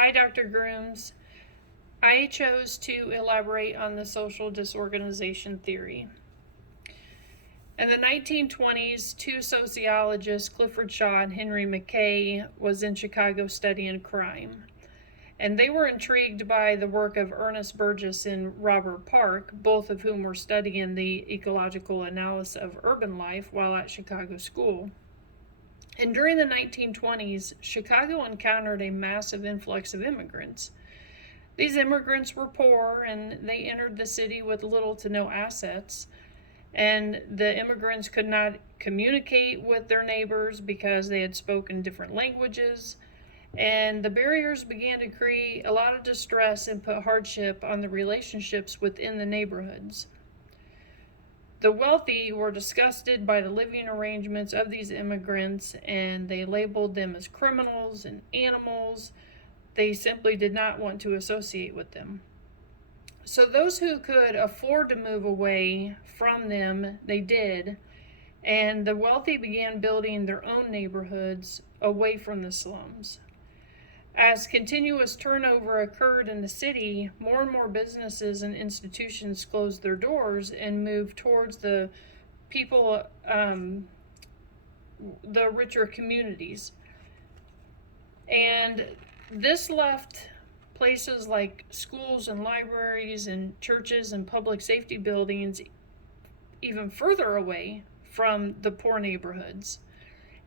Hi, Dr. Grooms. I chose to elaborate on the social disorganization theory. In the 1920s, two sociologists, Clifford Shaw and Henry Mackay, was in Chicago studying crime. And they were intrigued by the work of Ernest Burgess and Robert Park, both of whom were studying the ecological analysis of urban life while at Chicago School. And during the 1920s, Chicago encountered a massive influx of immigrants. These immigrants were poor and they entered the city with little to no assets. And the immigrants could not communicate with their neighbors because they had spoken different languages. And the barriers began to create a lot of distress and put hardship on the relationships within the neighborhoods. The wealthy were disgusted by the living arrangements of these immigrants, and they labeled them as criminals and animals. They simply did not want to associate with them. So those who could afford to move away from them, they did, and the wealthy began building their own neighborhoods away from the slums. As continuous turnover occurred in the city, more and more businesses and institutions closed their doors and moved towards the people, the richer communities. And this left places like schools and libraries and churches and public safety buildings even further away from the poor neighborhoods.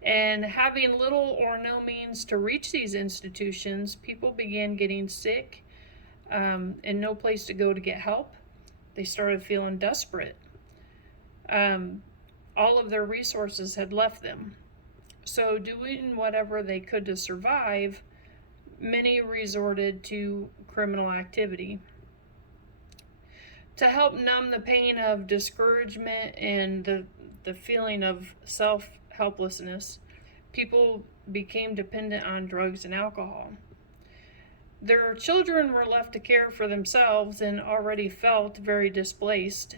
And having little or no means to reach these institutions, people began getting sick and no place to go to get help. They started feeling desperate. All of their resources had left them. So, doing whatever they could to survive, many resorted to criminal activity. To help numb the pain of discouragement and the feeling of helplessness, people became dependent on drugs and alcohol. Their children were left to care for themselves and already felt very displaced,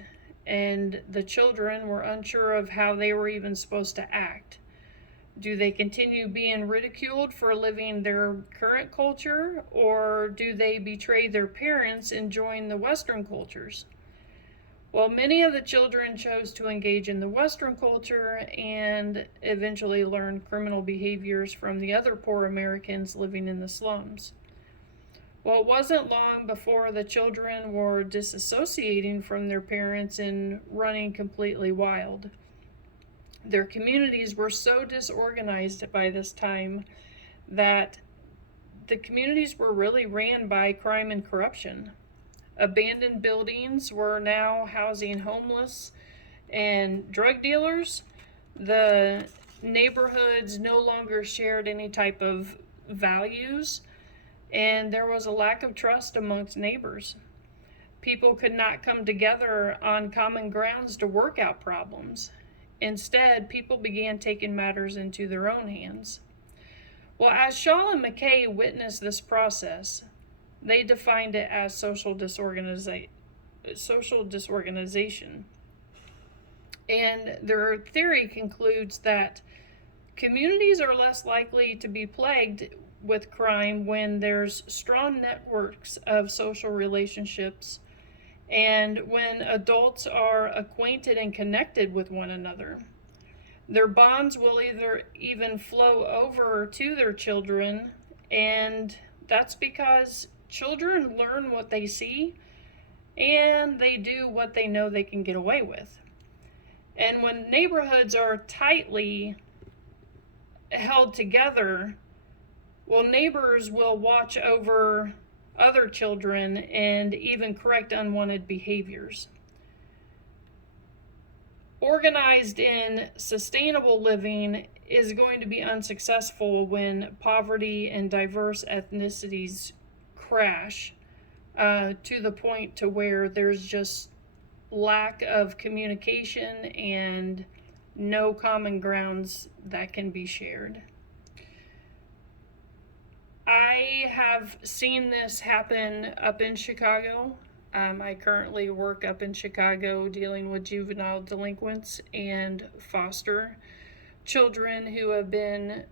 and the children were unsure of how they were even supposed to act. Do they continue being ridiculed for living their current culture, or do they betray their parents and join the Western cultures? Well, many of the children chose to engage in the Western culture and eventually learned criminal behaviors from the other poor Americans living in the slums. Well, it wasn't long before the children were disassociating from their parents and running completely wild. Their communities were so disorganized by this time that the communities were really ran by crime and corruption. Abandoned buildings were now housing homeless and drug dealers. The neighborhoods no longer shared any type of values, and there was a lack of trust amongst neighbors. People could not come together on common grounds to work out problems. Instead, people began taking matters into their own hands. Well, as Shaw and Mackay witnessed this process, they defined it as social disorganization. And their theory concludes that communities are less likely to be plagued with crime when there's strong networks of social relationships and when adults are acquainted and connected with one another. Their bonds will even flow over to their children, and that's because children learn what they see and they do what they know they can get away with. And when neighborhoods are tightly held together, well, neighbors will watch over other children and even correct unwanted behaviors. Organized and sustainable living is going to be unsuccessful when poverty and diverse ethnicities crash to the point to where there's just lack of communication and no common grounds that can be shared. I have seen this happen up in Chicago. I currently work up in Chicago dealing with juvenile delinquents and foster children who have been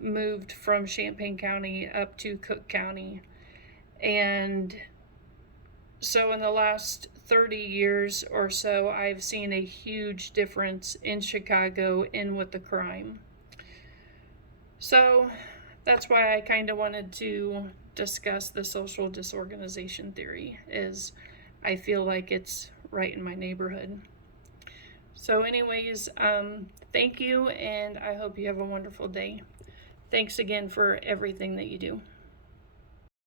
moved from Champaign County up to Cook County. And so in the last 30 years or so, I've seen a huge difference in Chicago in with the crime. So that's why I kind of wanted to discuss the social disorganization theory, is I feel like it's right in my neighborhood. So anyways, thank you, and I hope you have a wonderful day. Thanks again for everything that you do.